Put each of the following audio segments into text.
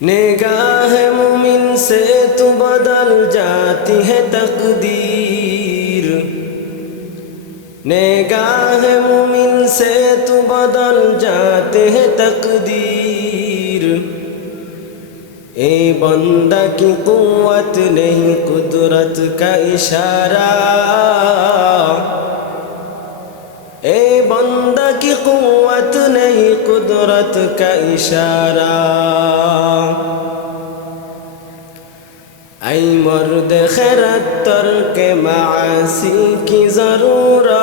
निगाह मुमिन से तू बदल जाती है तकदीर निगाह मुमिन से तू बदल जाते हैं तकदीर ए बंदा की कुव्वत नहीं कुदरत का इशारा قدرت کا اشارہ ای مرد خیرت ترک معاصی کی ضرورت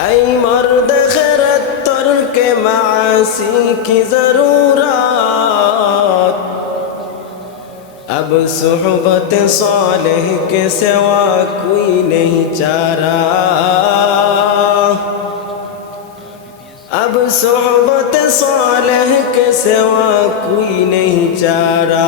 ای مرد خیرت ترک معاصی کی ضرورت اب صحبت صالح کے سوا کوئی نہیں چارہ صحبت صالح کے سوا کوئی نہیں چارا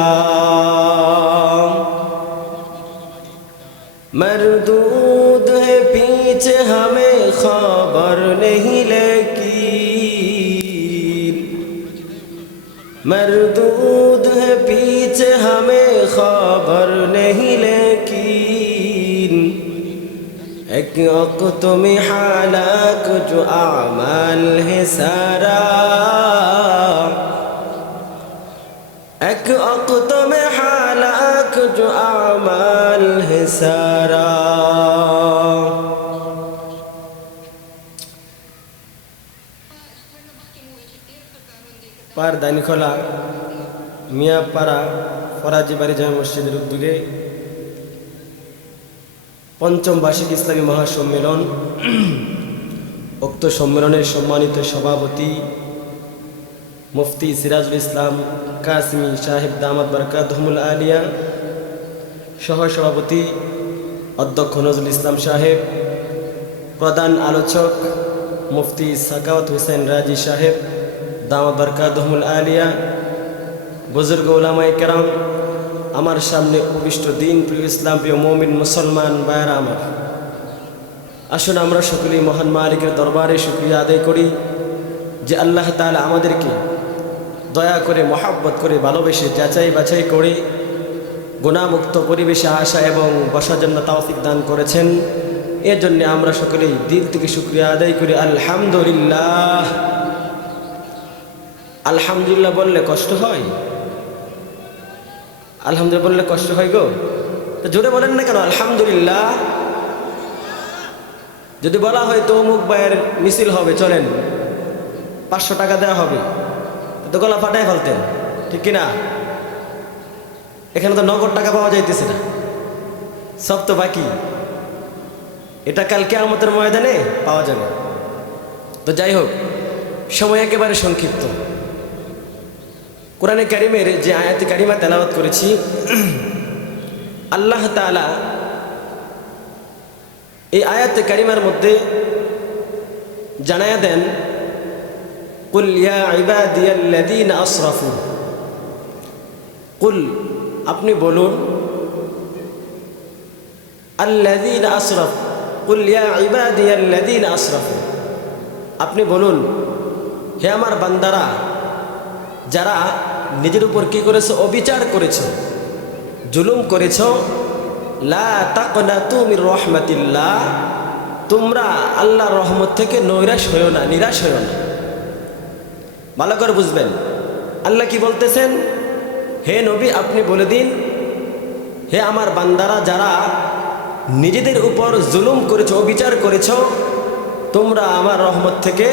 مردود ہے پیچھے ہمیں خبر نہیں لیکی مردود ہے پیچھے ہمیں خبر نہیں لیکی ایک وقت حالاک جو اعمال সারা। এক অকত মে হালাক জো আমাল হে সারা। পার দানিখোলা মিয়াপাড়া ফরাজি বাড়ি জামা মসজিদের উদ্যোগে পঞ্চম বার্ষিক ইসলামী মহাসম্মেলন। উক্ত সম্মেলনের সম্মানিত সভাপতি মুফতি সিরাজুল ইসলাম কাসমি সাহেব দামাদ বরকাতহমুল আলিয়া সহ সভাপতি অধ্যক্ষ নজরুল ইসলাম সাহেব, প্রধান আলোচক মুফতি সাকাওয়াত হোসেন রাজি সাহেব দামা বরকাতহমুল আলিয়া, বুজুর্গ ওলামাই কেরাম, আমার সামনে উপবিষ্ট দিন প্রিয় ইসলাম, প্রিয় মমিন মুসলমান বায়রা আমার। আসুন আমরা সকলেই মহান মালিকের দরবারে শুক্রিয়া আদায় করি যে আল্লাহ তাআলা আমাদেরকে দয়া করে, মহাব্বত করে, ভালোবেসে, যাচাই বাছাই করে গুণামুক্ত পরিবেশে আসা এবং বসার জন্য তাওফিক দান করেছেন। এর জন্য আমরা সকলেই দিল থেকে শুক্রিয়া আদায় করি। আলহামদুলিল্লাহ। আলহামদুলিল্লাহ বললে কষ্ট হয়? আলহামদুলিল্লাহ বললে কষ্ট হয় গো? তো জোরে বলেন না কেন? আলহামদুলিল্লাহ। যদি বলা হয় তো অমুক ভাইয়ের মিছিল হবে, চলেন। পাঁচশো টাকা দেওয়া হবে। তো গলা ফাটাই ফেলতেন, ঠিক কিনা? এখানে তো নগদ টাকা পাওয়া যাইতেছে না। সব তো বাকি। এটা কালকে আমাদের ময়দানে পাওয়া যাবে। তো যাই হোক, সময় একেবারে সংক্ষিপ্ত। কোরআনে কারিমের যে আয়াত কারিমা তেলাওয়াত করেছি, আল্লাহ তালা এই আয়াত কারিমার মধ্যে জানায়া দেন, কুল ইয়া ইবাদিয়াল্লাযীনা আসরাফু কুল আপনি বলুন, আল্লাযীনা আসরাফ কুল ইয়া ইবাদিয়াল্লাযীনা আসরাফু আপনি বলুন, হে আমার বান্দারা, যারা নিজের উপর কি করেছে? অবিচার করেছ? জুলুম করেছ? লা তাকনা তুমি রহমাতিল্লাহ। তোমরা আল্লাহর রহমত থেকে নৈরাশ হয়েও না, নিরাশ হয়েও না। ভালো করে বুঝবেন। আল্লাহ কি বলতেছেন? হে নবী, আপনি বলে দিন, হে আমার বান্দারা, যারা নিজেদের উপর জুলুম করেছ, অবিচার করেছ, তোমরা আমার রহমত থেকে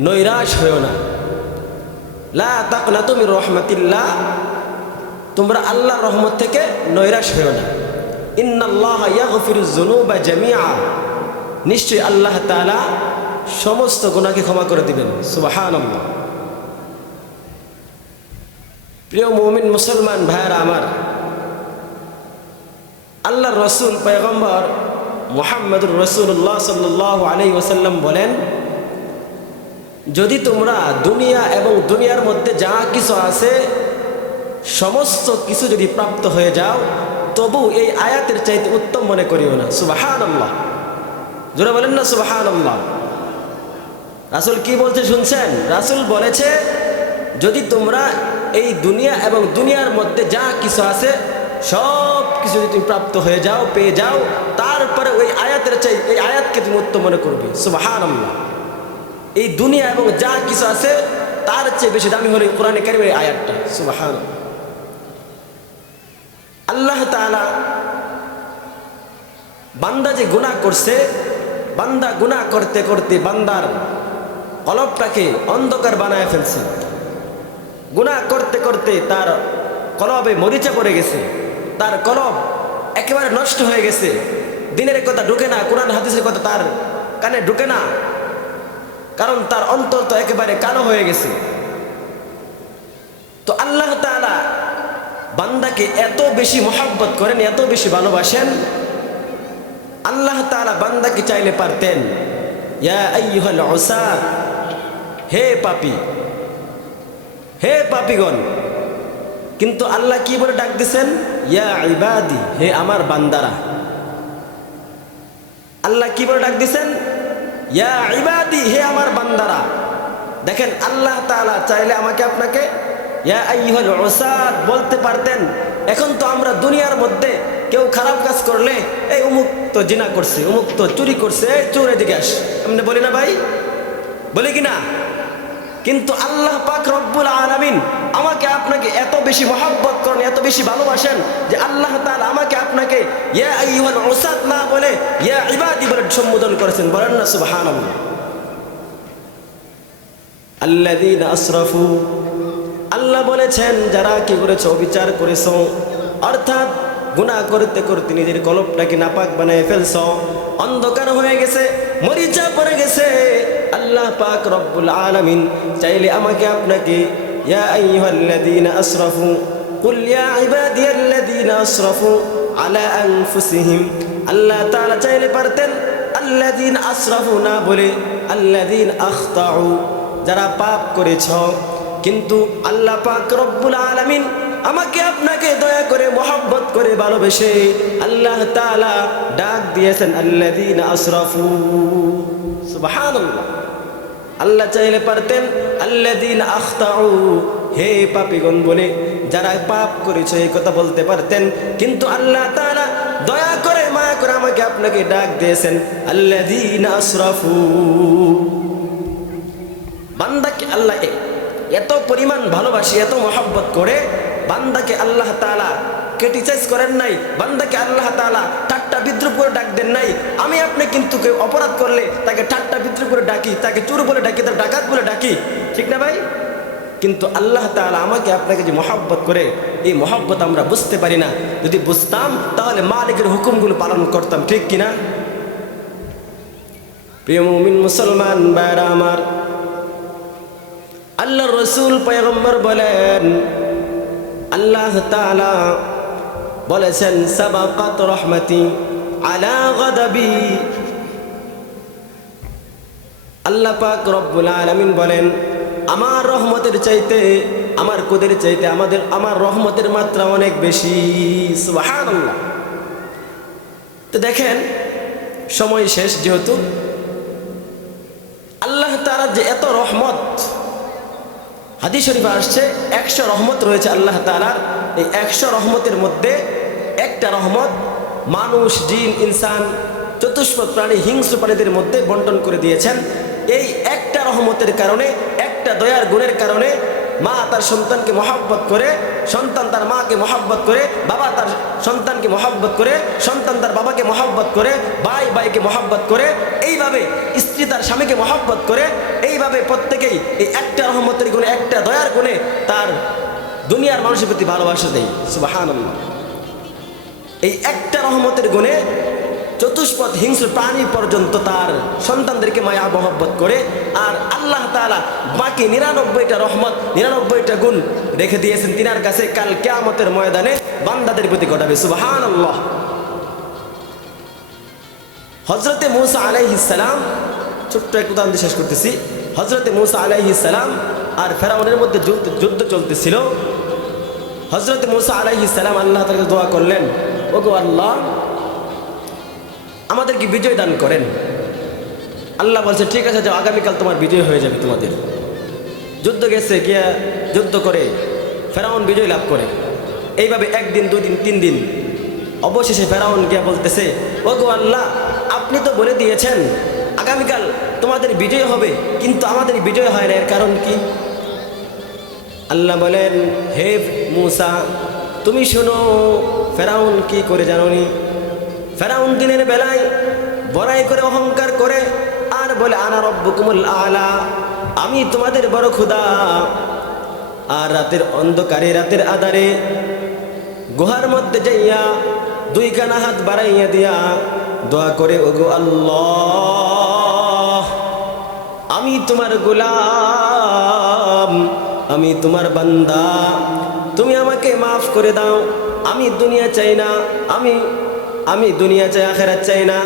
নৈরাশ হয়েও না। লা তাকনা তুমি রহমাতিল্লাহ তোমরা আল্লাহ রহমত থেকে নৈরাশ হয়েও না। ইন্নাল্লাহ ইয়াগফিরুজ-যুনুবা জামিআ। নিশ্চয়ই আল্লাহ তাআলা সমস্ত গুনাহকে ক্ষমা করে দিবেন। সুবহানাল্লাহ। প্রিয় মুমিন মুসলমান ভাইয়েরা আমার, আল্লাহর রসুল পয়গম্বর মোহাম্মদুর রসুল্লাহ সাল্লাহ আলাই ওসাল্লাম বলেন, যদি তোমরা দুনিয়া এবং দুনিয়ার মধ্যে যা কিছু আছে সমস্ত কিছু যদি প্রাপ্ত হয়ে যাও, তবু এই আয়াতের চাইতে উত্তম মনে করিও না। সুবাহান আল্লাহ বলেন না সুবাহান আল্লাহ রাসুল কি বলছে শুনছেন? রাসুল বলেছে, যদি তোমরা এই দুনিয়া এবং দুনিয়ার মধ্যে যা কিছু আছে, সব কিছু যদি তুমি প্রাপ্ত হয়ে যাও, পেয়ে যাও, তারপরে ওই আয়াতের চাই, এই আয়াতকে তুমি উত্তম মনে করবে। সুবাহান এই দুনিয়া এবং যা কিছু আছে, তার চেয়ে বেশি দামি হলো কোরআনে এই আয়াতটা। সুবাহান আল্লাহ তাআলা বান্দা যে গুনাহ করছে, বান্দা গুনাহ করতে করতে বান্দার কলবটাকে অন্ধকার বানায় ফেলছে। গুনাহ করতে করতে তার কলবে মরিচা পড়ে গেছে। তার কলব একেবারে নষ্ট হয়ে গেছে। দিনের কথা ঢুকে না, কোরআন, হাদিসের কথা তার কানে ঢুকে না। কারণ তার অন্তর তো একেবারে কালো হয়ে গেছে তো আল্লাহ তাআলা বান্দাকে এত বেশি মহাব্বত করেন, এত বেশি ভালোবাসেন, আল্লাহ তাআলা বান্দাকে চাইলে পারতেন হে পাপি, হে পাপিগণ। কিন্তু আল্লাহ কি বলে ডাক দিছেন? ইয়া হে আমার বান্দারা। আল্লাহ কি বলে ডাক দিছেন? ইয়া ইবাদি, হে আমার বান্দারা। দেখেন, আল্লাহ তাআলা চাইলে আমাকে আপনাকে বলতে পারতেন, এখন তো আমরা দুনিয়ার মধ্যে কেউ খারাপ কাজ করলে, এই উমুক তো জিনা করছে উমুক তো চুরি করছে, এই চোর আস। আমরা বলি না ভাই? বলি কি না? কিন্তু আল্লাহ পাক রব্বুল আলামিন আমাকে আপনাকে এত বেশি মহাব্বত করেন, এত বেশি ভালোবাসেন যে আল্লাহ তাআলা আমাকে আপনাকে উসাদ না বলে ইয়া ইবাদি বলে সম্বোধন করেছেন। বলেন না, সুবহানাল্লাহ। আল্লাযীনা আসরাফু আল্লাহ বলেছেন, যারা কি করেছ, অবিচার করেছ, অর্থাৎ গুনাহ করতে করতে নিজের কলবটাকে নাপাক বানায় ফেলছ, অন্ধকার হয়ে গেছে, মরিচা পড়ে গেছে, আল্লাহ পাক রব্বুল আলামিন চাইলে আমাকে আপনাকে আসরাফু আলা আল্লাহ চাইলে পারতেন না বলে যারা পাপ করেছ কিন্তু আল্লাহ পাক রব্বুল আলামিন আমাকে আপনাকে দয়া করে মোহাব্বত করে ভালোবেসে আল্লাহ তাআলা ডাক দিয়েছেন, আল্লাযীন আসরাফু। সুবহানাল্লাহ। আল্লাহ চাইলে পারতেন, আল্লাযীন আখতাউ। হে পাপীগণ বলে যারা পাপ করেছে, এই কথা বলতে পারতেন, কিন্তু আল্লাহ তাআলা দয়া করে, মায়া করে আমাকে আপনাকে ডাক দিয়েছেন, আল্লাযীন আসরাফু। বান্দাকে আল্লাহ এত পরিমাণ ভালোবাসি, এত মহাব্বত করে বান্দাকে আল্লাহ তাআলা ক্রিটিসাইজ করেন নাই, বান্দাকে আল্লাহ তাআলা ঠাট্টা বিদ্রুপ করে ডাক দেন নাই। আমি আপনি কিন্তু কেউ অপরাধ করলে তাকে ঠাট্টা বিদ্রুপ করে ডাকি, তাকে চোর বলে ডাকি, তার ডাকাত বলে ডাকি। ঠিক না ভাই? কিন্তু আল্লাহ তাআলা আমাকে আপনাকে যে মহাব্বত করে, এই মহাব্বত আমরা বুঝতে পারি না। যদি বুঝতাম, তাহলে মালিকের হুকুমগুলো পালন করতাম, ঠিক কিনা? প্রিয় মুমিন, মুসলমান বাইরা আমার আল্লাহ রসুল পয়গম্বর বলেন, আল্লাহ তাআলা বলেছেন, সাবাকাত রহমতি আলা গদাবি। আল্লাহ পাক রব্বুল আলামিন বলেন, আমার রহমতের চাইতে, আমার কোদের চাইতে আমাদের, আমার রহমতের মাত্রা অনেক বেশি। সুবহানাল্লাহ। তো দেখেন, সময় শেষ যেহেতু, আল্লাহ তাআলার যে এত রহমত হাদিস শরীফে আসছে, একশো রহমত রয়েছে আল্লাহ তালার এই একশো রহমতের মধ্যে একটা রহমত, মানুষ, জিন, ইনসান চতুষ্পদ প্রাণী, হিংস্র প্রাণীদের মধ্যে বন্টন করে দিয়েছেন। এই একটা রহমতের কারণে, একটা দয়ার গুণের কারণে তার সন্তানকে মহাব্বত করে, সন্তান তার মাকে মহাব্বত করে, বাবা তার সন্তানকে মহাব্বত করে, সন্তান তার বাবাকে মহাব্বত করে, ভাই ভাইকে মহাব্বত করে, এইভাবে স্ত্রী তার স্বামীকে মহাব্বত করে, এইভাবে প্রত্যেকেই এই একটা রহমতের গুণে, একটা দয়ার গুণে তার দুনিয়ার মানুষের প্রতি ভালোবাসা দেয়। সুবাহান এই একটা রহমতের গুণে চতুষ্পদ হিংস্র প্রাণী পর্যন্ত তার সন্তানদেরকে মায়া মহব্বত করে আর আল্লাহ তাআলা বাকি নিরানব্বইটা রহমত, নিরানব্বইটা গুণ রেখে দিয়েছেন তিনার কাছে। কাল কেয়ামতের ময়দানে বান্দাদের প্রতি ঘটাবে। সুবাহান আল্লাহ হজরতে মৌসা আলাইহিসালাম ছোট্ট এক উদাহরণ শেষ করতেছি। হজরতে মৌসা আলাইহিসালাম আর ফেরাউনের মধ্যে যুদ্ধ যুদ্ধ চলতেছিল। হজরত মুসা আলাইহিসালাম আল্লাহ তাকে দোয়া করলেন, ওগো আল্লাহ আমাদেরকে বিজয় দান করেন। আল্লাহ বলছে, ঠিক আছে, যাও, আগামীকাল তোমার বিজয় হয়ে যাবে তোমাদের। যুদ্ধ গেছে, গিয়া যুদ্ধ করে ফেরাউন বিজয় লাভ করে। এইভাবে একদিন দুই দিন তিন দিন অবশেষে ফেরাউন গিয়া বলতেছে ও গো আল্লাহ, আপনি তো বলে দিয়েছেন, আগামীকাল তোমাদের বিজয় হবে, কিন্তু আমাদের বিজয় হয় না, এর কারণ কি? আল্লাহ বলেন, হে মুসা, তুমি শোনো, ফেরাউন কি করে জানোনি? ফেরাউন দিনের বেলায় বড়াই করে অহংকার করে আর বলে, আনা রব্বুকুমুল আলা, আমি তোমাদের বড় ক্ষুদা আর রাতের অন্ধকারে, রাতের আধারে গুহার মধ্যে যাইয়া দুই কানা হাত বাড়াইয়া দিয়া দোয়া করে, ওগো আল্লাহ, আমি তোমার গোলাম, আমি তোমার বান্দা, তুমি আমাকে মাফ করে দাও, আমি দুনিয়া চাই না, আমি আমি দুনিয়া চাই, আখেরাত চাই না।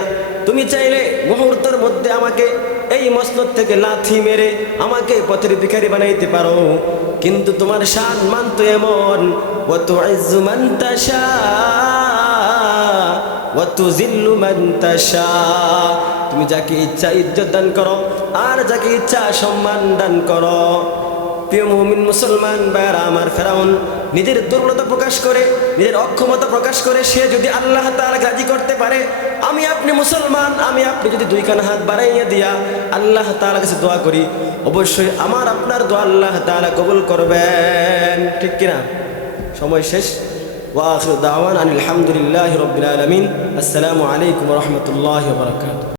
তুমি চাইলে মুহূর্তের মধ্যে আমাকে এই মসনদ থেকে লাথি মেরে আমাকে পথের ভিখারি বানাইতে পারো। কিন্তু তোমার শান মান তো এমন অত মান তাশা ওয়াতুজিল্লু মান তাশা। তুমি যাকে ইচ্ছা ইজ্জত দান করো, আর যাকে ইচ্ছা সম্মান দান করো। প্রিয় মমিন মুসলমান বায়ারা আমার ফেরাউন নিজের দুর্বলতা প্রকাশ করে, নিজের অক্ষমতা প্রকাশ করে, সে যদি আল্লাহ তার রাজি করতে পারে, আমি আপনি মুসলমান, আমি আপনি যদি দুই কান হাত বাড়াইয়া দিয়া আল্লাহ তার কাছে দোয়া করি, অবশ্যই আমার আপনার দোয়া আল্লাহ তারা কবুল করবেন। ঠিক কিনা? সময় শেষ। ওয়াহ দাওয়ান আনিল আলহামদুলিল্লাহ রবিন আসসালামু আলাইকুম রহমতুল্লাহ বারকাত